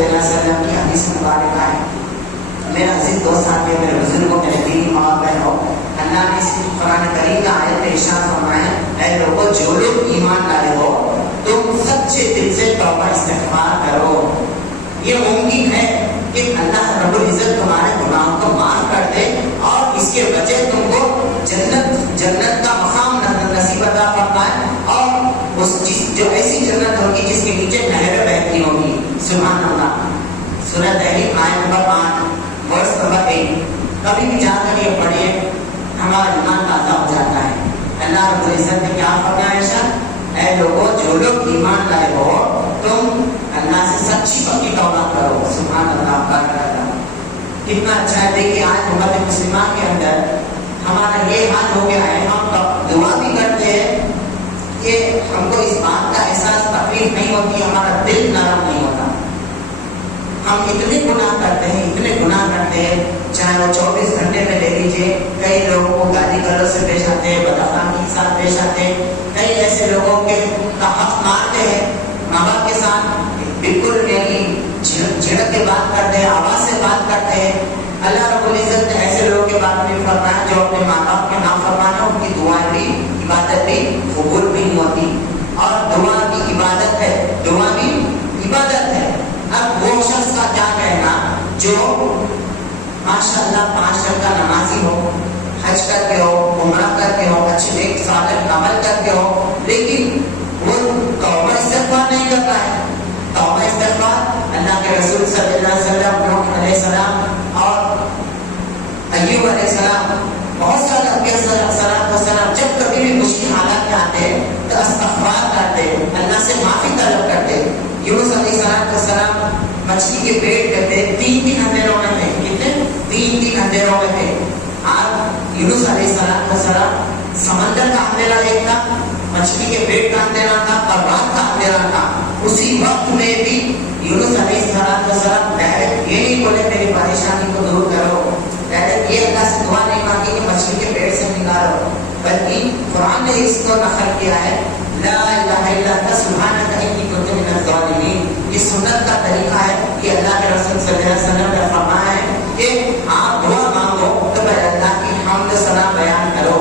صلی اللہ علیہ وسلم کی حدیث مبارکہ ہے. میرا عزیز دوست ساتھی، میرے بزرگوں، میرے دینی ماں بہنوں، اللہ نے اس قرآن کریم کا آیت میں ارشاد فرمایا، اے لوگوں جو لوگ ایمان لائے ہو تم سچے دل سے توبہ استغفار کرو. یہ ممکن ہے کہ اللہ رب العزت تمہارے گناہوں کو معاف کر دے اور اس کے وجہ تم کو جنت کا مقام نصیب عطا فرمائے، اور اس جو ایسی جنت ہوگی جس کے نیچے نہریں بہتی ہوگی. سبحان اللہ. سورہ تحریم آیت نمبر 8 ورس نمبر 1 کبھی بھی جا کر یہ پڑھیے، ہمارا ایمان تازہ ہو جاتا ہے. اللہ رب العزت نے کیا فرمایا؟ اے لوگوں جو لوگ ایمان لائے ہو تم اللہ سے سچی پکی توبہ کرو. سبحان اللہ. بارک اللہ. کتنا اچھا ہے. دیکھیے آج امت مسلمہ کے اندر ہمارا یہ حال ہو گیا ہے، ہم دعا بھی کرتے ہیں کہ ہم کو اس بات کا احساس تکلیف نہیں ہوتی، ہمارا دل نرم نہیں ہوتا. ہم اتنے گناہ کرتے ہیں، اتنے گناہ کرتے ہیں، چاہے وہ 24 گھنٹے میں لے لیجیے. کئی لوگوں کو گالی گلوچ سے پیش آتے ہیں، بد اخلاقی کے ساتھ پیش آتے ہیں. کئی ایسے لوگوں کے حق مارتے ہیں، ماں باپ کے ساتھ بالکل نہیں جھڑک کے بات کرتے ہیں، آواز سے بات کرتے ہیں. اللہ رب العزت نے ایسے لوگوں کے بارے میں فرمایا جو اپنے ماں باپ کے نافرمان ہیں، ان کی دعائیں بھی عبادت بھی قبول نہیں ہوتی. اور دعا بھی عبادت ہے، دعا بھی عبادت ہے. اب وہ شخص کا کیا کہنا جو ماشاء اللہ 5 وقت کا نمازی ہو، حج کر کے ہو، عمرہ کر کے ہو، اچھے نیک صالح عمل کر کے ہو، لیکن وہ توبہ استغفار نہیں کرتا ہے. توبہ استغفار اللہ کے رسول صلی اللہ علیہ وسلم، نوح علیہ السلام اور ایوب علیہ السلام، بہت سارے انبیاء صلی وسلم جب کبھی بھی مشکل حالات میں آتے تو استغفار کرتے، اللہ سے معافی طلب کرتے. یونس علیہ السلام مچھلی کے پیٹ میں تھے، 3 اندھیروں میں تھے. کتنے؟ 3 اندھیروں میں تھے. آپ یونس علیہ السلام سمندر کا اندھیرا ایک تھا، مچھلی کے پیٹ کا اندھیرا تھا اور رات کا اندھیرا تھا. اسی وقت میں بھی یونس علیہ السلام ڈائریکٹ یہ نہیں بولے میری پریشانی کو دور کرو، ڈائریکٹ یہ اللہ سے دعا نہیں مانگی کہ مچھلی کے پیٹ سے نکالو، بلکہ قرآن نے اس کو نقل کیا ہے، لا الہ الا انت سبحانک انی کنت من الظالمین. یہ سنت کا طریقہ ہے کہ اللہ کے رسول صلی اللہ علیہ وسلم نے فرمایا ہے کہ آپ دعا مانگو تو پہلے اللہ کی حمد ثنا بیان کرو.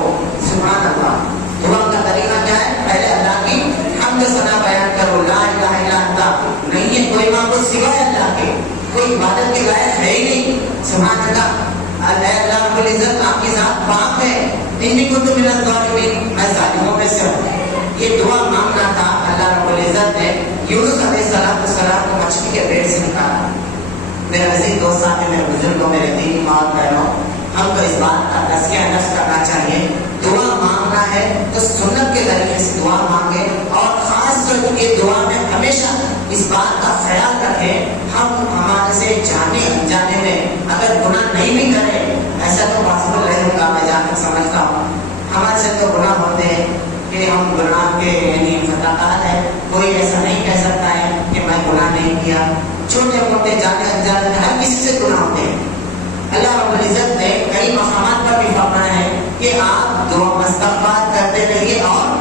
سبحان اللہ. دعا کا طریقہ کیا ہے؟ پہلے اللہ کی حمد ثنا بیان کرو. لا الہ الا انت، نہیں ہے کوئی معبود سوائے اللہ کے، کوئی عبادت کے لائق ہے ہی نہیں. سبحان اللہ. اللہ رب العزت آپ کی ذات پاک ہے. انی کنت من الظالمین، میں ظالموں میں سے ہوں. یہ دعا مانگنا تھا. اللہ رب العزت نے یونس علیہ السلام کو مچھلی کے پیٹ سے نکالا. میرے عزیز دوست ساتھی، میرے بزرگوں، میرے دینی ماں بہنوں، ہم کو اس بات کا تزکیہ نفس کرنا چاہیے. دعا مانگنا ہے تو سنت کے طریقے سے دعا مانگے، اور خاص طور پر یہ دعا میں ہمیشہ اس بات کا خیال رکھیں ہم ہمارے سے جانے انجانے میں اگر گناہ نہیں بھی کریں، ایسا تو پاسبل نہیں ہوگا، میں جا کر سمجھتا ہوں. ہمارے سے تو گناہ ہوتے ہیں کہ ہم گناہ کے یعنی خطاکار ہیں. کوئی ایسا نہیں کہہ سکتا ہے کہ میں گناہ نہیں کیا. چھوٹے موٹے جانے انجانے ہر کسی سے گناہ ہوتے ہیں. اللہ رب العزت نے کئی مقامات پر بھی فرمایا ہے کہ آپ دعا استغفار کرتے رہیے اور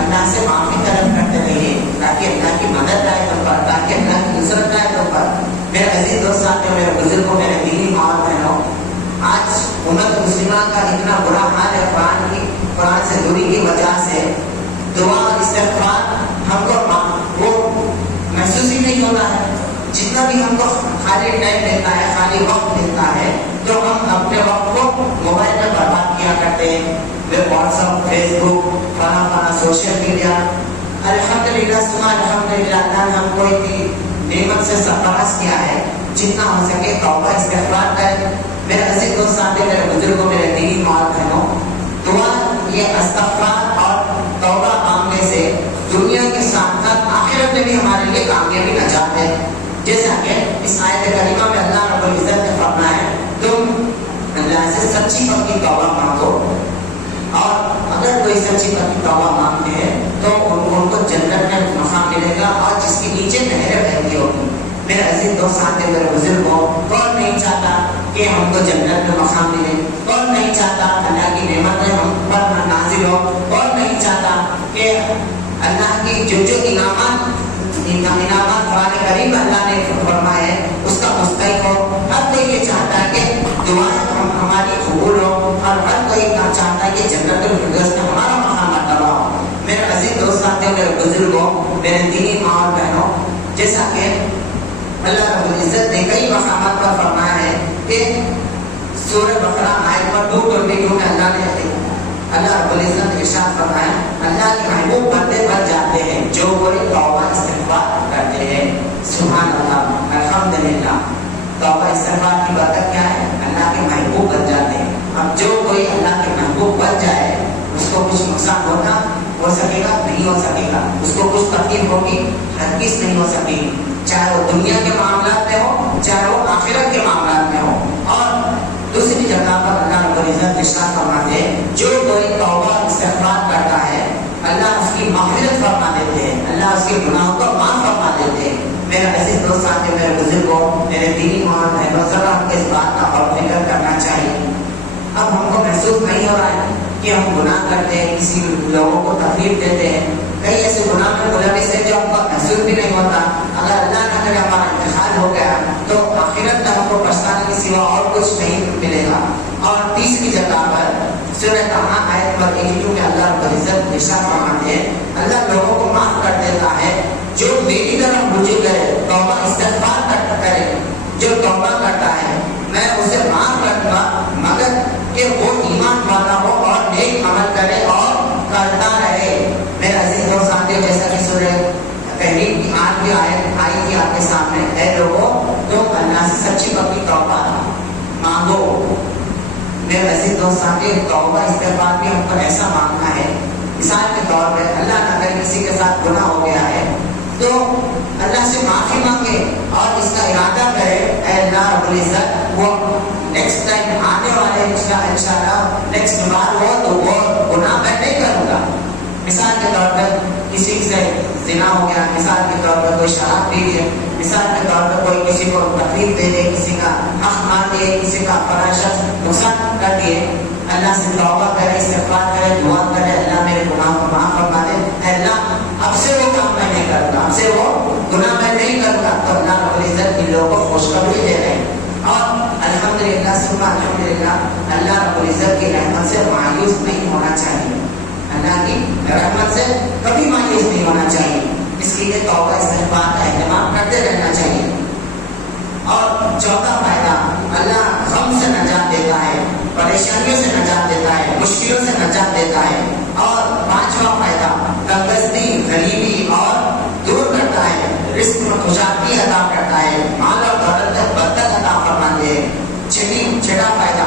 اللہ سے معافی طلب کرتے رہیے تاکہ اللہ کی مدد آئے تم پر، تاکہ اللہ کی نصرت آئے تم پر. میرے عزیز دوست ساتھیوں، میرے بزرگوں، میرے دینی ماں بہنوں، آج امت مسلمہ کا اتنا برا حال ہے قرآن سے دوری کی وجہ سے. دعا اور استغفار ہم کو وہ محسوس ہی نہیں ہوتا ہے. جتنا بھی ہم کو خالی ٹائم ملتا ہے، خالی وقت ملتا ہے، تو ہم اپنے وقت کو موبائل میں برباد کیا کرتے ہیں. واٹس ایپ، فیس بک، فلانا سوشل میڈیا. الحمدللہ سنا الحمدللہ، اللہ نے ہم کو اتنی نعمت سے سرفراز کیا ہے. جتنا ہو سکے توبہ استغفار کریں. میرے عزیز دوست ساتھی، میرے بزرگوں، میرے دینی ماں بہنوں، دعا یہ استغفار اور توبہ مانگنے سے دنیا کے ساتھ ساتھ آخرت میں بھی ہمارے لیے کامیابی نجات ہے. جیسا کہ اس آیت کریمہ میں اللہ رب العزت نے فرمایا ہے تم اللہ سے سچی پکی توبہ مانگو، اور اگر کوئی سچی پکی توبہ مانگتے ہیں تو ان کو جنت میں مقام ملے گا اور جس کے نیچے نہریں بہتی ہوگی. میرے عزیز دوست ساتھی، میرے بزرگوں، کون نہیں چاہتا کہ ہم کو جنت میں مقام ملے؟ کون نہیں چاہتا اللہ کی نعمتیں ہم پر نازل ہو؟ کون نہیں چاہتا کہ اللہ کی جو انعامات قرآن کریم اللہ نے فرمائے اللہ رب العزت نے کئی مقامات پر فرمایا ہے کہ سورہ بقرہ آیت پر 222 میں اللہ رب العزت نے ارشاد فرمایا اللہ کے محبوب بندے بن جاتے ہیں جو کوئی توبہ استغفار کرتے ہیں. سبحان اللہ الحمدللہ. توبہ استغفار کی برکت کیا ہے؟ اللہ کے محبوب بن جاتے ہیں. اب جو کوئی اللہ کے محبوب بن جائے اس کو کچھ نقصان ہو سکے گا؟ نہیں ہو سکے گا. اس کو کچھ تکلیف ہوگی؟ ہرگز نہیں ہو سکے گی. چاہے وہ دنیا کے معاملات میں ہو چاہے وہ آخرت کے معاملات میں ہو. اور دوسری جگہ پر اللہ رب العزت ارشاد فرماتے ہیں جو کوئی توبہ استغفار کرتا ہے اللہ اس کی مغفرت فرما دیتے ہیں, اللہ اس کے گناہوں کو معاف فرما دیتے ہیں. میرے عزیز دوست ساتھیوں, میرے بزرگوں, میرے دینی ماں بہنوں, ذرا ہم کو اس بات کا غور فکر کرنا چاہیے. اب ہم کو محسوس نہیں ہو رہا ہے کہ ہم گناہ کرتے ہیں, کسی لوگوں کو تکلیف دیتے ہیں. کئی ایسے گناہ میں ملوث ہیں جو ہم کو محسوس بھی نہیں ہوتا. اگر اللہ نہ کرے ہمارا انتقال ہو گیا تو آخرت میں ہم کو پچھتانے کے سوا اور کچھ نہیں ملے گا. اور تیسری جگہ پر سورہ طٰہٰ آیت نمبر 82 میں اللہ رب العزت ارشاد فرماتے ہیں اللہ لوگوں کو معاف کر دیتا ہے جو میری طرف رجوع کرے, توبہ استغفار کرے. جو توبہ کرتا ہے میں اسے معاف کر دوں گا مگر کہ وہ ایمان والا ہو اور نیک عمل کرے اور کرتا رہے. میرے عزیز دوست ساتھیوں, جیسا کہ سورہ پہلی کی 8 آیت آئی تھی آپ کے سامنے, اے لوگوں تم اللہ سے سچی پکی توبہ مانگو. میرے عزیز دوست ساتھیوں, توبہ استغفار بھی ہم کو ایسا مانگنا ہے. مثال کے طور پہ اللہ نہ کرے کسی کے ساتھ گناہ ہو گیا ہے تو اللہ سے معافی مانگے اور اس کا ارادہ کرے اے اللہ رب العزت وہ نیکسٹ ٹائم آنے والے انشاءاللہ نیکسٹ بار ہو تو وہ گناہ میں نہیں کروں گا. مثال کے طور پر کسی سے زنا ہو گیا, مثال کے طور پر کوئی شراب پی لے, مثال کے طور پر کوئی کسی کو تکلیف دے دے, کسی کا حق مار دے, کسی کا فراش نقصان کر دیے, اللہ سے توبہ کرے, استغفار کرے, دعا کرے اللہ میرے گناہ کو معاف فرما دے. اللہ اب سے وہ کام میں نہیں کروں گا, اب سے وہ گناہ میں نہیں کروں گا. تو اللہ رب العزت ان لوگوں کو خوشخبری دے رہے ہیں. اور الحمدللہ ثم الحمدللہ اللہ رب العزت کی رحمت سے مایوس نہیں ہونا چاہیے. اللہ کی رحمت سے کبھی مایوس نہیں ہونا چاہیے. اس لیے توبہ استغفار کا اہتمام کرتے رہنا چاہیے. اور چوتھا فائدہ, اللہ غم سے نجات دیتا ہے, پریشانیوں سے نجات دیتا ہے, مشکلوں سے نجات دیتا ہے. اور پانچواں فائدہ, تندرستی, غریبی اور دور کرتا ہے, رزق میں خوشحالی عطا کرتا ہے, مال اور دولت میں برکت عطا فرماتے ہیں. چھٹا فائدہ,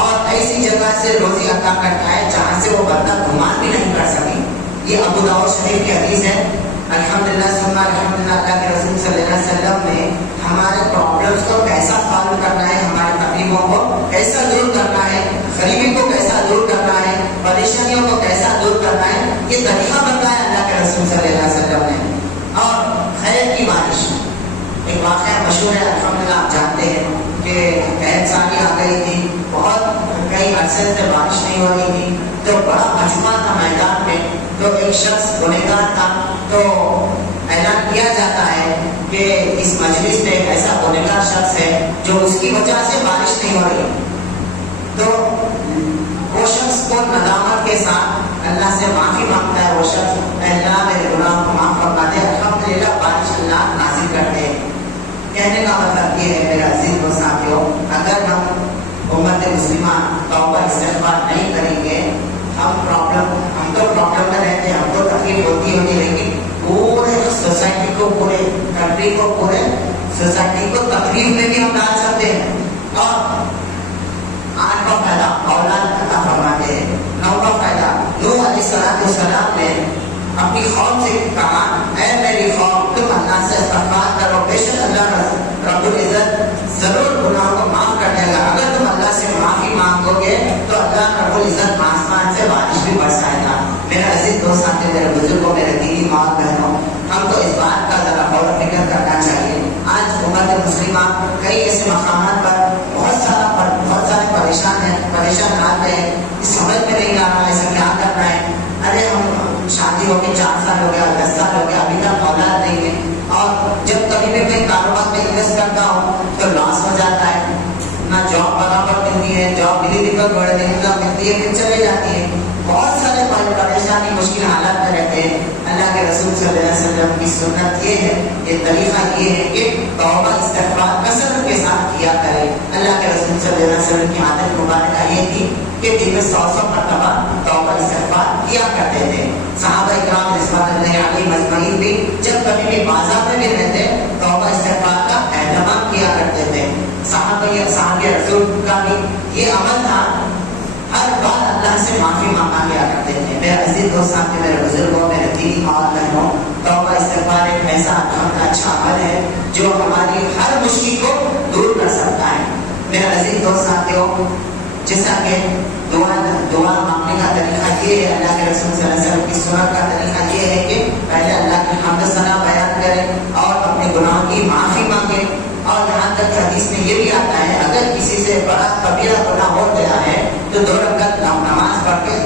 اور ایسی جگہ سے روزی عطا کرتا ہے جہاں سے وہ بندہ گمان بھی نہیں کر سکے. یہ ابو داؤد شریف کی حدیث ہے. الحمدللہ ثم الحمدللہ اللہ کے رسول صلی اللہ علیہ وسلم نے ہمارے پرابلمس کو کیسا سالو کرنا ہے, ہماری تکلیفوں کو کیسا دور کرنا ہے, غریبی کو کیسا دور کرنا ہے, پریشانیوں کو کیسا دور کرنا ہے, یہ طریقہ بتایا اللہ کے رسول صلی اللہ علیہ وسلم نے. اور خیر کی بارش, ایک واقعہ مشہور ہے الحمدللہ, آپ جانتے ہیں کہ قحط سالی آ گئی تھی, بہت کئی عرصے سے بارش نہیں ہو رہی تھی, تو بڑا مجمع تھا میدان میں, تو ایک شخص گنہگار تھا, تو اعلان کیا جاتا ہے کہ اس مجلس میں ایک ایسا گنہگار شخص ہے جو اس کی وجہ سے بارش نہیں ہو رہی. تو وہ شخص کو ندامت کے ساتھ اللہ سے معافی مانگتا ہے. وہ شخص اللہ میرے گناہوں کو معاف فرما دے, الحمدللہ بارش اللہ نازل کرتے ہیں. کہنے کا مطلب یہ ہے میرے عزیز و ساتھیوں, اگر ہم امت مسلمہ توبہ استغفار نہیں کریں گے, ہم تو پرابلم میں رہتے ہیں, ہم کو تکلیف ہوتی ہوگی, لیکن پورے سوسائٹی کو, پورے کنٹری کو, پورے سوسائٹی کو تکلیف میں بھی ہم ڈال سکتے ہیں. اور 8 کا فائدہ اولاد عطا فرماتے ہیں. 9 کا فائدہ, نوح علیہ السلام نے اپنی قوم سے کہا اے میری قوم تم اللہ سے استغفار کرو, بے شک اللہ رب العزت ضرور گناہوں کو معاف کر دے گا. اگر تم اللہ سے معافی مانگو گے تو اللہ رب العزت آسمان سے بارش بھی برسائے گا. میرے عزیز دوست ساتھی, میرے بزرگوں, میرے دینی ماں بہنوں, ہم کو اس بات کا ذرا غور و فکر کرنا چاہیے. آج امت مسلمہ کئی ایسے مقامات پر بہت سارے پریشان ہیں, سمجھ میں نہیں آ رہا ہے ایسا کیا کرنا ہے. ارے ہم شادی ہو کے 4 سال ہو گیا, 10 سال ہو گیا, ابھی تک اولاد نہیں ہے, اور جب کبھی بھی میں کاروبار میں انویسٹ کرتا ہوں تو لاس ہو جاتا ہے. نہ جاب برابر ملتی ہے، جاب ملی پر بڑے دن کا ملتی ہے پھر چلے جاتی ہے، بہت سارے پریشانی مشکل حالات میں رہتے ہیں۔ اللہ کے رسول صلی اللہ علیہ وسلم کی سنت یہ ہے، یہ طریقہ یہ ہے کہ توبہ استغفار کثرت کے ساتھ کیا کرے۔ اللہ کے رسول صلی اللہ علیہ وسلم کی عادت مبارکہ یہ تھی کہ دن میں 100 مرتبہ توبہ استغفار کیا کرتے تھے۔ صحابہ اکرام رضوان اللہ علیہم اجمعین بھی جب کبھی بھی بازار میں بھی رہتے توبہ استغفار کا اہتمام کیا کرتے تھے۔ صحابہ رسول کا بھی یہ عمل تھا، ہر بار اللہ سے معافی مانگا کیا کرتے تھے۔ میرے عزیز دوستان، میرے بزرگوں، میرے دینی ماں بہنوں، توبہ استغفار ایک ایسا اچھا عمل ہے جو ہماری ہر مشکل کو دور کر سکتا ہے۔ میرے عزیز دوست ساتھیوں، جیسا کہ دعا مانگنے کا طریقہ یہ ہے، اللہ کے رسول صلی اللہ علیہ وسلم کی سنت کا طریقہ یہ ہے کہ پہلے اللہ کی حمد ثنا بیان کریں اور اپنے گناہوں کی معافی مانگیں۔ اور یہاں تک کہ حدیث میں یہ بھی آتا ہے اگر کسی سے بڑا کبیرہ گناہ ہو گیا ہے تو 2 رکعت نماز پڑھ کے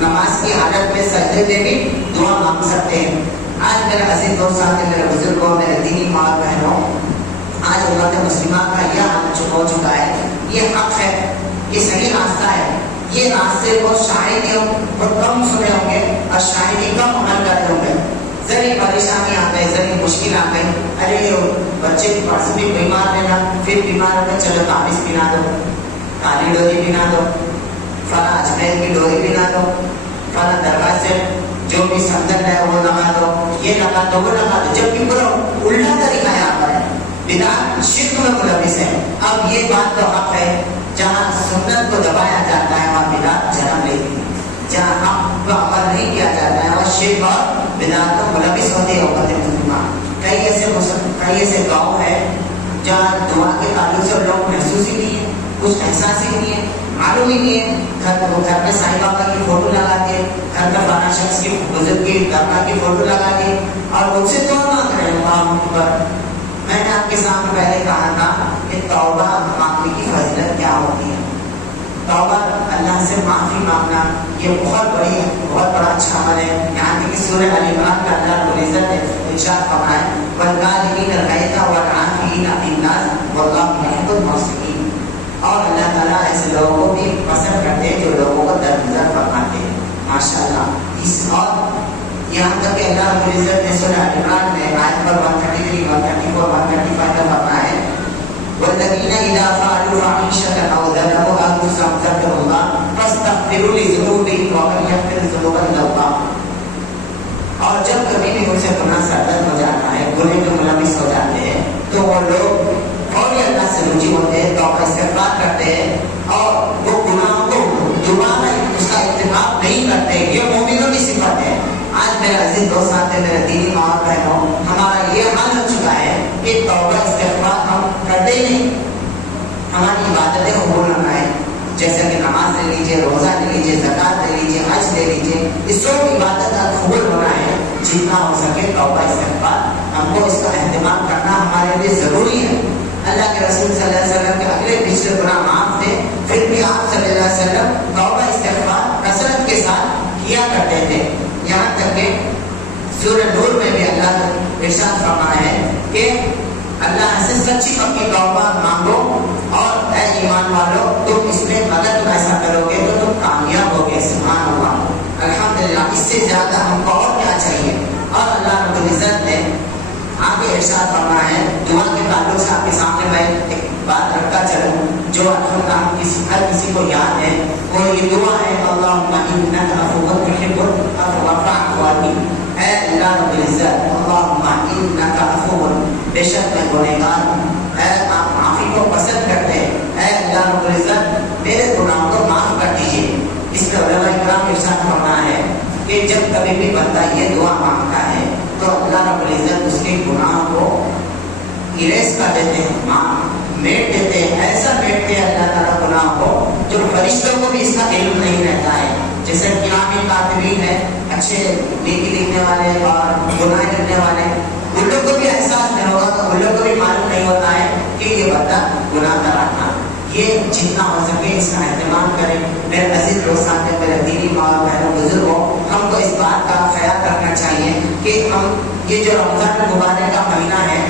نماز کی حالت میں سجدے میں بھی دعا مانگ سکتے ہیں۔ آج میرے عزیز دوست ساتھی، میرے بزرگوں، میرے دینی ماں بہنوں، آج امت مسلمہ کا یہ حال ہو چکا ہے، یہ حق ہے، یہ صحیح راستہ ہے، یہ راستے کو شاہد بہت کم سنے ہوں گے اور شاہدی کم عمل کرتے ہوں گے۔ ذری پریشانی آ گئی، ذری مشکل آ گئی، ارے بچے کی پرس بھی بیمار لینا، پھر بیمار ہوگا، چلو تعویذ پہنا دو، کالی ڈوری پہنا دو، فلاں اجمیر کی ڈوری پہنا دو، فلاں درگاہ سے جو بھی سندن ہے وہ لگا دو، یہ لگا دو، وہ لگا دو، جبکہ پورا الٹا طریقہ یہاں پر ہے، بدعت شرک میں ملوث ہے۔ اب یہ بات تو حق ہے، جہاں سنت کو دبایا جاتا ہے وہاں بدعت جنم لیتی ہے، جہاں حق کو عمل نہیں کیا جاتا ہے وہاں شرک اور بدعت کو ملوث ہوتی ہے امت مسلمہ۔ کئی ایسے گاؤں ہے جہاں دعا کے تعلق سے لوگ محسوس ہی نہیں ہے، کچھ احساس ہی نہیں ہے، معلوم ہی نہیں ہے، گھر میں سائیں بابا کی فوٹو لگا کے، گھر میں فلاں شخص کی بزرگ کی درگاہ کی فوٹو لگا کے اور ان سے دعا مانگ رہے ہیں۔ اللہ اکبر۔ میں نے آپ کے سامنے پہلے کہا تھا کہ توبہ مانگنے کی فضیلت کیا ہوتی ہے۔ توبہ اللہ سے معافی مانگنا یہ بہت بڑا اچھا عمل ہے۔ یہاں تک کہ سورہ ال عمران کا اللہ رب العزت نے ارشاد فرمایا والکاظمین الغیظ والعافین عن الناس واللہ یحب المحسنین، اور اللہ تعالیٰ ایسے لوگوں کو بھی پسند کرتے ہیں جو لوگوں کو درگزر فرماتے ہیں۔ ماشاء اللہ۔ اور یہاں تک کہ اللہ رب العزت نے سورہ ال عمران میں آیت نمبر 133 134 135 کا فرمایا ہے والذین اذا فعلوا فاحشة او ظلموا انفسهم ذکروا اللہ فاستغفروا لذنوبهم ومن یغفر الذنوب الا اللہ۔ اور جب کبھی بھی ان سے گناہ سرزد ہو جاتا ہے، گناہ میں ملوث ہو جاتے ہیں، تو وہ لوگ فوری اللہ سے رجوع ہوتے ہیں، توبہ استغفار کرتے ہیں اور وہ گناہوں کو دوبارہ اس کا ارتکاب نہیں کرتے۔ یہ مومنوں کی صفت ہے۔ آج میرے عزیز دوست آتے، میرے دینی ماں بہنوں، ہمارا یہ حال ہو چکا ہے کہ توبہ استغفار ہم کرتے ہی نہیں۔ ہماری عبادتیں قبول نہ آئے، جیسے کہ نماز لے لیجیے، روزہ لے لیجیے، زکات لے لیجیے، حج لے لیجیے، اس سب عبادت کا قبول ہونا ہے۔ جتنا ہو سکے توبہ استغفار ہم کو اس کا اہتمام کرنا ہمارے لیے ضروری ہے۔ اللہ کے رسول صلی اللہ علیہ وسلم کے اگلے پچھلے گناہ معاف تھے، پھر بھی آپ صلی اللہ علیہ وسلم توبہ استغفار کثرت کے ساتھ کیا کرتے تھے۔ یہاں تک کہ سورہ نور میں بھی اللہ نے ارشاد فرمایا ہے کہ اللہ سے سچی پکی توبہ مانگو اور اے ایمان والو تم اس میں اگر تم ایسا کرو گے تو تم کامیاب ہوگے۔ سبحان اللہ، الحمدللہ۔ اس سے زیادہ ہم کو اور کیا چاہیے؟ اور اللہ رب العزت نے آگے ارشاد فرمایا ہے دعا کے تعلق سے۔ آپ کے سامنے میں ایک بات رکھتا چلوں جو الحمدللہ ہر کسی کو یاد ہے، وہ یہ دعا ہے اللہم انک عفو تحب العفو فاعف عنی۔ اے اللہ رب العزت، اللہم انک عفو، بے شک میں گنہگار ہوں، اے آپ معافی کو پسند کرتے ہیں، اے اللہ رب العزت میرے گناہوں کو معاف کر دیجیے۔ اس میں علماء کرام ارشاد فرمایا ہے کہ جب کبھی بھی بندہ یہ دعا مانگتا ہے تو اللہ رب العزت اس کے گناہوں کو اریز کر دیتے ہیں، میٹ دیتے ہیں، ایسا میٹتے ہیں اللہ تعالیٰ گناہ کو جو فرشتوں کو بھی اس کا علم نہیں رہتا ہے۔ جیسے کرامی کاتبین ہے، اچھے نیکی لکھنے والے اور گناہ لکھنے والے، ان لوگ کو بھی احساس نہیں ہوگا، تو ان لوگ کو بھی معلوم نہیں ہوتا ہے کہ یہ بندہ گناہ کر رہا تھا۔ یہ جتنا ہو سکے اس کا اہتمام کریں۔ میرے عزیز دوستان، میرے دینی ماں بہنوں بزرگوں، ہم کو اس بات کا خیال رکھنا چاہیے کہ ہم یہ جو رمضان مبارک کا مہینہ ہے،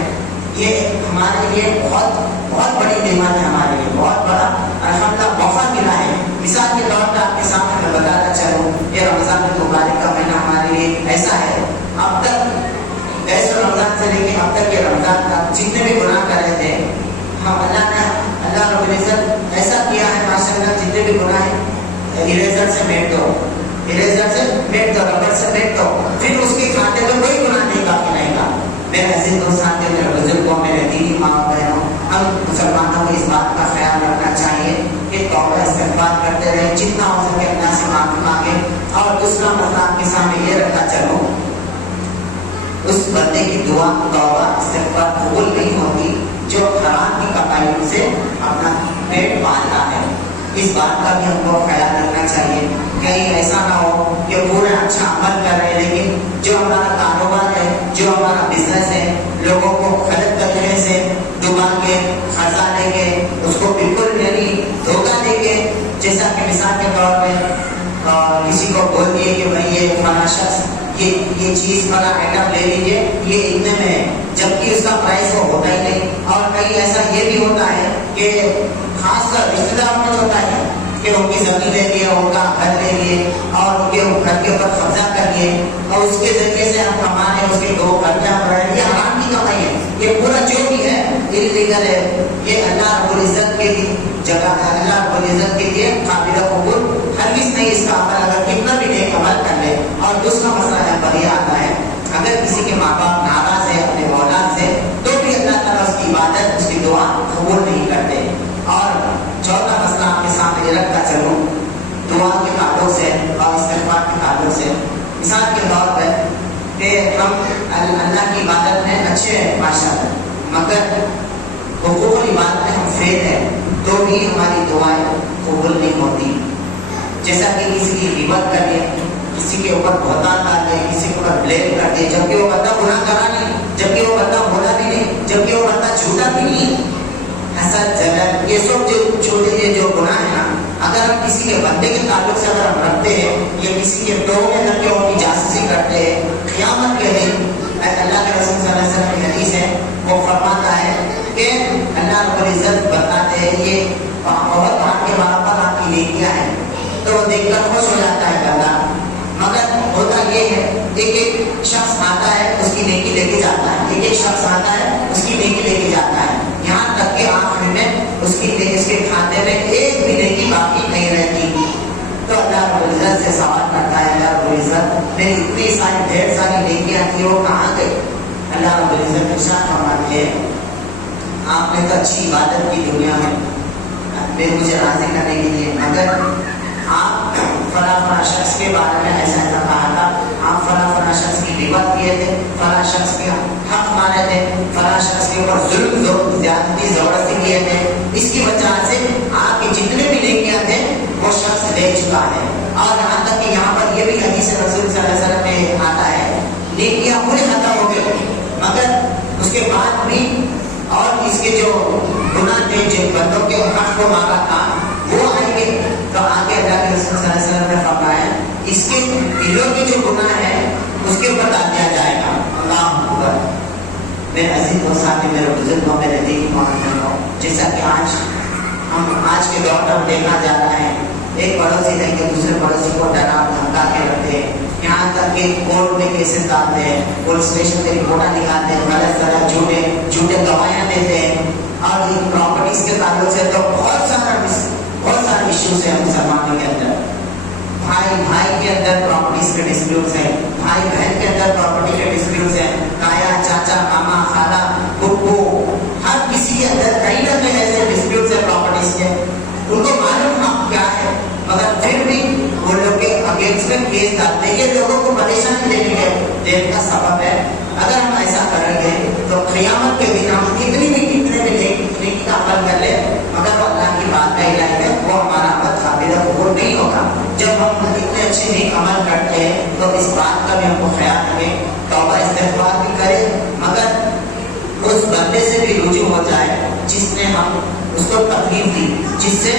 یہ ہمارے لیے بہت بہت بڑی نعمت ہے، ہمارے لیے بہت بڑا الحمدللہ موقع ملا ہے۔ مثال کے طور پر آپ کے سامنے میں بتاتا چلوں، یہ رمضان المبارک کا مہینہ ہمارے لیے ایسا ہے، اب تک ایسے رمضان سے لے کے اب تک یہ رمضان تک جتنے بھی گناہ کر رہے تھے، ہم اللہ رب العزت ایسا کیا ہے ماشاءاللہ، جتنے بھی گناہ ہیں اریزر سے میٹ دو، اریزر سے میٹ دو، ربڑ سے میٹ دو، پھر اس کے کھاتے میں کوئی گناہ نہیں باقی رہے گا۔ میرے عزیز دوستان، میرے بزرگوں، میرے دینی ماں بہنوں، ہم مسلمانوں کو اس بات کا خیال رکھنا چاہیے کہ توبہ استغفار کرتے رہیں، جتنا ہو سکے اللہ سے معافی مانگے۔ اور دوسرا مسئلہ آپ کے سامنے یہ رکھتا چلو، اس بندے کی دعا توبہ استغفار قبول نہیں ہوتی جو حرام کی کمائی سے اپنا پیٹ پالتا ہے۔ اس بات کا بھی ہم کو خیال رکھنا چاہیے، کہیں ایسا نہ ہو کہ پورا اچھا عمل کر رہے ہیں لیکن جو ہمارا کاروبار ہے، جو ہمارا بزنس ہے، لوگوں کو غلط طریقے سے ڈبا کے خرچہ لے کے اس کو بالکل یعنی دھوکہ دے کے، جیسا کہ مثال کے طور پہ کسی کو بول دیے کہ بھائی یہ فلاں شخص یہ چیز والا آئٹم لے لیجیے، یہ اتنے میں ہے، جبکہ اس کا پرائس وہ ہوتا ہی نہیں۔ اور کہیں ایسا یہ بھی ہوتا ہے کہ خاص کر رشتے دار میں ہوتا ہے کہ ان کی زمین لے لیے، ان کا گھر لے لیے اور ان کے گھر کے اوپر قبضہ کر لیے اور اس کے ذریعے سے ہم کمانے، اس کے دو خرچہ پڑ رہے ہیں، یہ حرام کی کمائی ہے، یہ پورا جو بھی ہے انلیگل ہے، یہ اللہ رب العزت کے جگہ ہے، اللہ رب العزت کے لیے قابل قبول ہرگز نہیں اس کا عمل، اگر کتنا بھی نیک عمل کر لے۔ اور دوسرا مسئلہ ہے بڑی آتا ہے، اگر کسی کے ماں باپ ناراض ہے اپنے اولاد سے تو بھی اللہ تعالیٰ اس کی عبادت، اس کی دعا قبول نہیں کرتے۔ اور چوتھا مسئلہ آپ کے سامنے رکھتا چلوں دعا کے تعلق سے اور استغفار کے تعلق سے، مثال کے طور پر کہ ہم اللہ کی عبادت میں اچھے ہیں ماشاءاللہ، مگر حقوق العبادت میں ہم فیل ہیں تو بھی ہماری دعائیں قبول نہیں ہوتی۔ جیسا کہ کسی کی غیبت کر لیں، کسی کے اوپر بہتان ڈال دیں، کسی کے اوپر بلیم کر دیں، جبکہ وہ بندہ گناہ کرا نہیں، جبکہ وہ بندہ بولا بھی نہیں، جبکہ وہ بندہ جھوٹا بھی نہیں، حسد، جلن، یہ سب جو چھوٹے جو گناہ ہیں نا، اگر ہم کسی کے بندے کے تعلق سے اگر ہم رکھتے ہیں یا کسی کے ٹو میں کر کے ان کی جاسوسی کرتے ہیں، قیامت کے دن اللہ کے رسول صلی اللہ علیہ وسلم کی حدیث ہے، وہ فرماتا ہے کہ اللہ رب العزت بتاتے ہیں یہ بہت آپ کے وہاں پر آپ کی نیکیاں ہیں، تو وہ دیکھ کر خوش ہو جاتا ہے بندہ، مگر ہوتا یہ ہے ایک شخص آتا ہے اس کی نیکی لے کے جاتا ہے، ایک شخص آتا ہے اس کی نیکی لے کے جاتا ہے، یہاں تک کہ آخر میں اس کے کھاتے میں ایک بھی نیکی باقی نہیں رہتی۔ تو اللہ رب العزت سے سوال کرتا ہے، اللہ رب العزت میری اتنی ساری ڈھیر ساری نیکیاں تھی وہ کہاں گئی؟ اللہ رب العزت ارشاد فرماتے ہیں آپ نے تو اچھی عبادت کی دنیا میں مجھے راضی کرنے کے لیے، مگر آپ فلاں شخص کے بارے میں ایسا ایسا کہا تھا، آپ فلاں شخص کی غیبت کیے تھے، فلاں شخص کے حق مانے تھے، فلاں شخص کے اوپر ظلم زیادتی زبردستی کیے تھے، اس کی وجہ سے آپ کے جتنے بھی نیکیاں تھے وہ شخص لے چکا ہے۔ اور یہاں تک کہ یہاں پر یہ بھی حدیث رسول صلی اللہ علیہ وسلم میں آتا ہے نیکیاں پورے ختم ہو گئے، مگر اس کے بعد بھی اور اس کے جو گناہ تھے جن بندوں کے حق کو مانگا تھا وہ آئیں گے، تو آگے اللہ کے رسول صلی اللہ علیہ وسلم نے فرمایا اس کے دلوں کے جو گناہ ہے اس کے اوپر ڈال دیا جائے گا۔ اللہ اکبر۔ میرے عزیز دوستان، میرے بزرگوں، میرے دینی محترموں، جیسا کہ آج کے دور پر دیکھا جا رہا ہے، ایک پڑوسی نہیں کہ دوسرے پڑوسی کو ڈرا دھمکا کے رکھتے ہیں، یہاں تک کہ کورٹ میں کیسز ڈالتے ہیں، پولیس اسٹیشن سے رپورٹیں نکالتے ہیں، غلط غلط جھوٹے گواہیاں دیتے ہیں، اور پراپرٹیز کے تعلق سے تو بہت سارے ایشوز ہیں مسلمانوں کے اندر، بھائی کے اندر پراپرٹیز کے ڈسپیوٹس ہیں، بھائی بہن کے اندر پراپرٹی کے ڈسپیوٹس ہیں، تایا چاچا ماما خالہ پھپھو ہر کسی کے اندر کہیں نہ کہیں ایسے ڈسپیوٹس ہیں پراپرٹیز کے، ان کو معلوم حق کیا ہے مگر پھر بھی وہ لوگ کے اگینسٹ میں کیس ڈالتے ہیں، یہ لوگوں کو پریشانی دینے کا سبب ہے۔ اگر ہم ایسا کریں گے تو قیامت کے دن ہم کتنے بھی نیکی کا عمل کر لیں مگر وہ اللہ کی بات کا الہی ہے، وہ ہمارا عمل قابل قبول نہیں ہوگا۔ جب ہم اتنے اچھے نیک عمل کرتے ہیں تو اس بات کا بھی ہم کو خیال رکھیں، توبہ استغفار بھی کریں، مگر اس بندے سے بھی رجوع ہو جائے جس نے ہم اس کو تکلیف دی، جس سے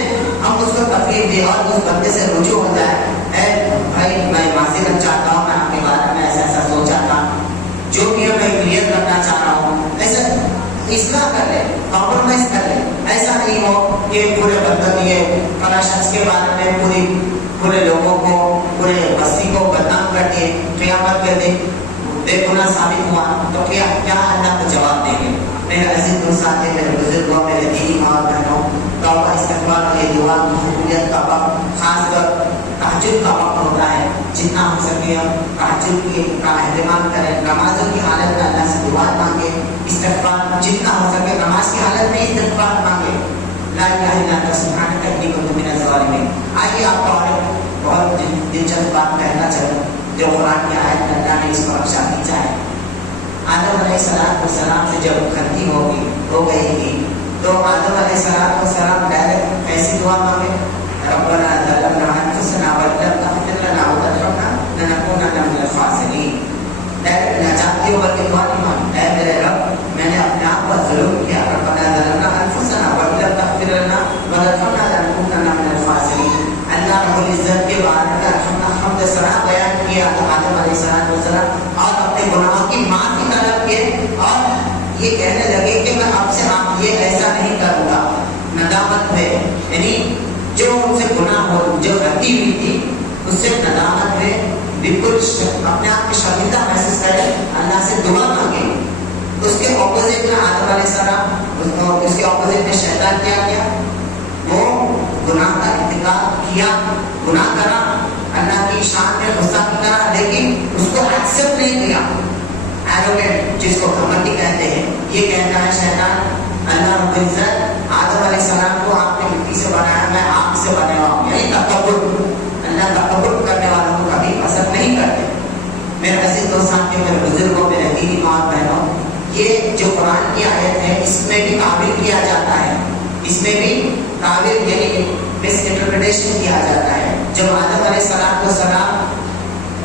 ہم اس کو تکلیف دی، اور اس بندے سے رجوع ہو جائے، اے بھائی میں معذرت چاہتا ہوں، میں آپ کے بارے میں ایسا ایسا سوچا تھا، جو کہ میں کلیئر کرنا چاہ رہا ہوں، ایسا اصلاح کر لے، کمپرومائز کر لے. ایسا نہیں ہو کہ پورے بندہ یہ فلاں شخص کے بارے میں پورے لوگوں کو، پورے بستی کو بدنام کر دیے، قیامت کے دن بے گناہ ثابت ہوا تو کیا اللہ کو جواب دیں گے؟ میرے عزیز دوستوں، میرے بزرگوں، میرے دینی ماں بہنوں، توبہ استغفار کے دعا کی قبولیت کا وقت خاص کر تہجد کا وقت ہوتا ہے. جتنا ہو سکے ہم تہجد کا اہتمام کریں، نمازوں کی حالت میں اللہ سے دعا مانگے، استغفار جتنا ہو سکے نماز کی حالت میں استغفار مانگے. لا الہ الا انت سبحانک انی کنت من الظالمین. آئیے آپ کو اور بہت دلچسپ بات کہنا چاہوں جو قرآن کی آیت میں اللہ نے اس کو بخشا کھینچا ہے. آدم علیہ السلام سے جب کھنتی ہو گئی تھی تو آدم علیہ السلام ڈائریکٹ ایسی دعا مانگے، ربنا ظلمنا انفسنا وان لم تغفر لنا وترحمنا لنکونن من الخاسرین. ڈائریکٹ نجات کی بلکہ دعا نہیں مانگی، اے میرے رب میں نے اپنے آپ پر ظلم کیا، ربنا ظلمنا انفسنا وان لم تغفر لنا وترحمنا لنکونن من الخاسرین. اللہ رب العزت کے بارے میں حمد ثنا بیان کیا آدم علیہ السلام اور اپنے گناہوں کی معافی طلب کیے اور یہ کہنے لگے کہ میں اب سے آپ یہ ایسا نہیں کروں گا. ندامت میں یعنی جو ان سے گناہ ہو، جو غلطی ہوئی تھی اس سے ندامت میں بالکل اپنے آپ کی شرمندہ محسوس کرے، اللہ سے دعا مانگے. اس کے اپوزٹ میں آدم علیہ السلام، اس کے اپوزٹ میں شیطان کیا کیا؟ وہ گناہ کا ارتکاب کیا، گناہ کرا، اللہ کی شان میں غصہ کرا، لیکن اس کو ایکسپٹ نہیں کیا. ایروگینٹ جس کو گھمنڈی کہتے ہیں، یہ کہتا ہے شیطان اللہ رب العزت آدم علیہ السلام کو آپ نے مٹی سے بنایا، میں آگ سے بنا ہوں. یعنی تکبر. اللہ تکبر کرنے والوں کو کبھی پسند نہیں کرتے. میرے عزیز دوستوں، میرے بزرگوں، میرے دینی ماں بہنوں، یہ جو قرآن کی آیت ہے اس میں بھی تعبیر کیا جاتا ہے، اس میں بھی تعبیر یعنی مس انٹرپریٹیشن کیا جاتا ہے. جب آدم علیہ السلام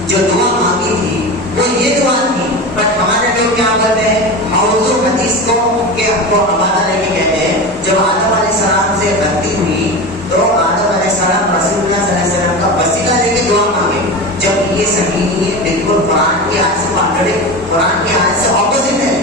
جو دعا مانگی تھی وہ یہ دعا تھی، بٹ ہمارے لوگ کیا کرتے ہیں موضوع حدیث کو حوالہ لے کے کہتے ہیں جب آدم علیہ السلام سے غلطی ہوئی تو آدم علیہ السلام رسول اللہ صلی اللہ علیہ وسلم کا وسیلہ لے کے دعا مانگے، جب یہ صحیح نہیں ہے، بالکل قرآن کی آیت سے کانٹرڈکٹ، قرآن کی آیت سے اپوزٹ ہے.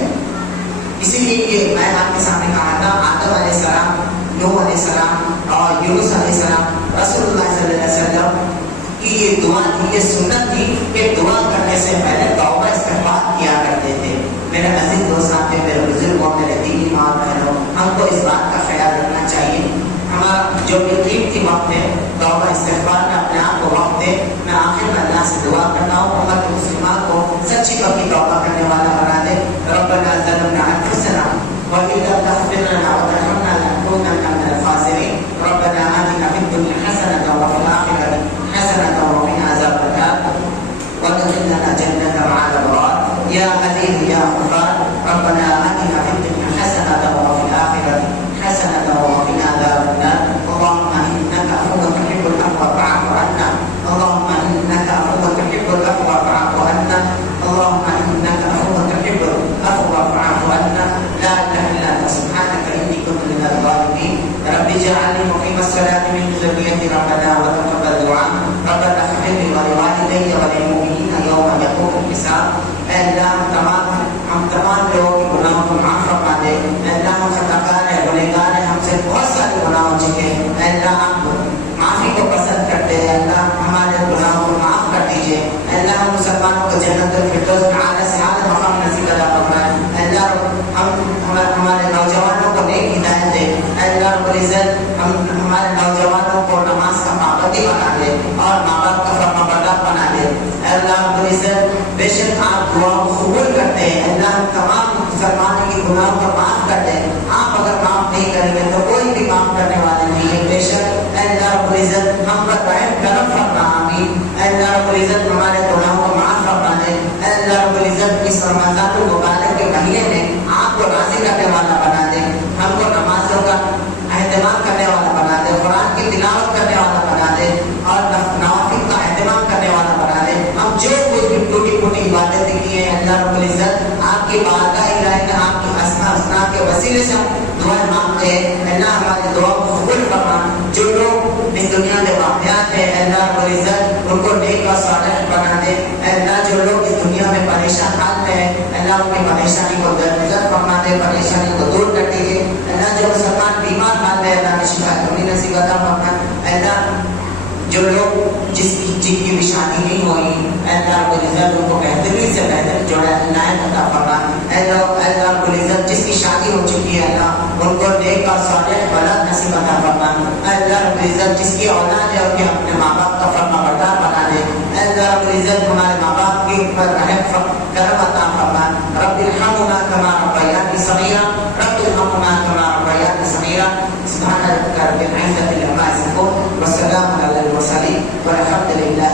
اسی لیے یہ میں آپ کے سامنے کہا تھا آدم علیہ السلام، نوح علیہ السلام اور یونس علیہ السلام، رسول اللہ صلی اللہ علیہ وسلم کی یہ دعا تھی، یہ سنت تھی کہ دعا کرنے سے پہلے توبہ استغفار کیا کرتے تھے. میرے عزیز دوستوں، میرے بزرگوں، میرے دینی ماں بہنوں، ہم کو اس بات کا خیال رکھنا چاہیے. ہمارا جو بھی قیمتی وقت ہے توبہ استغفار میں اپنے آپ کو وقت دے. میں آخر میں اللہ سے دعا کرتا ہوں امت مسلمان کو سچی پکی توبہ کرنے والا بنا دے. ربنا ظلمنا انفسنا وان لم تغفر لنا وترحمنا لنكونن من الخاسرین. ربنا آتنا فی الدنیا حسنة وفی الآخرة حسنة وقنا عذاب النار وادخلنا جنة مع الأبرار. يا عزيز يا غفار ربنا آتنا في الدنيا حسنة وفي الآخرة حسنة وقنا عذاب النار. اللهم إنك عفو تحب العفو فاعف عنا. اللهم إنك عفو تحب العفو فاعف عنا. اللهم إنك عفو تحب العفو فاعف عنا. لا إله إلا أنت سبحانك إني كنت من الظالمين. رب اجعلني مقيم الصلاة من ذريتي ربنا وتقبل دعاء. ربنا اغفر لي ولوالدي وللمؤمنين يوم يقوم الحساب. اے اللہ ہم تمام لوگوں کے گناہوں کو معاف فرما دے. اے اللہ ہم خطاکار ہیں، گنہگار ہیں، ہم سے بہت سارے گناہ ہو چکے ہیں. اے اللہ آپ معافی کو پسند کرتے ہیں. اللہ ہمارے گناہوں کو معاف کر دیجیے. اے اللہ ہم مسلمانوں کو جنت الفردوس میں اعلیٰ سے اعلیٰ مقام نصیب عطا فرمائے. اے اللہ ہمارے نوجوانوں کو نیک ہدایت دے. اے اللہ رب العزت ہمارے نوجوانوں کو نماز کا پابندی بنا دے اور ماں باپ کا فرمانبردار بنا دے. اے اللہ رب العزت بے شک آپ دعا کو قبول کرتے ہیں. اللہ ہم تمام مسلمانوں کی گناہوں کو معاف کر دیں. آپ اگر معاف نہیں کریں گے تو کوئی بھی معاف کرنے والے نہیں ہے. بے شک اے اللہ رب العزت ہم پر رحم کرم فرما. آمین. اے اللہ رب العزت ہمارے گناہوں کو معاف فرما دے. اے اللہ رب العزت اس رمضان المبارک کے مہینے میں آپ کو راضی کرنے والا بنا دے. ہم کو نمازوں کا اہتمام کرنے والا بنا دے، قرآن کی تلاوت کرنے والا بنا دے اور نوافل کا اہتمام کرنے والا بنا دے. ہم جو کچھ بھی ٹوٹی پھوٹی عبادتیں کی ہیں اللہ رب العزت آپ کی بارگاہ الہی میں آپ کی اسماء کے وسیلے سے ہم دعائیں مانگتے ہیں. اللہ ہماری دعا کو قبول فرما. جو لوگ اس دنیا میں واقعات ہیں اللہ رب العزت ان کو نیک اور صالح بنا دے. اللہ جو لوگ اس دنیا میں پریشان حال میں ہیں اللہ ان کی پریشانی کو درگزر فرما دے، پریشانی کو دور کر دیجیے اللہ۔ جو مسلمان بیمار حال ہے اللہ کی شفا کمی نصیب عطا فرما اللہ۔ جو لوگ جن کی بھی شادی نہیں ہوئی اللہ رب العزت ان کو بہترین سے بہتر جو ہے عنایت عطا فرما اللہ رب العزت۔ جس کی شادی ہو چکی ہے اللہ ان کو نیک اور صالح اولاد نصیب عطا فرما اللہ رب العزت۔ جس کی اولاد ہے ان کے اپنے ماں باپ کا فرما بردار بنا دے اللہ رب العزت۔ ہمارے ماں باپ کے اوپر رحم کرم عطا فرما رب ارحمنا کما ربیانی صغیرا رب ارحمنا کما ربیانی صغیرا۔ سبحان ربک رب العزة عما یصفون وسلام علی المرسلین والحمد للہ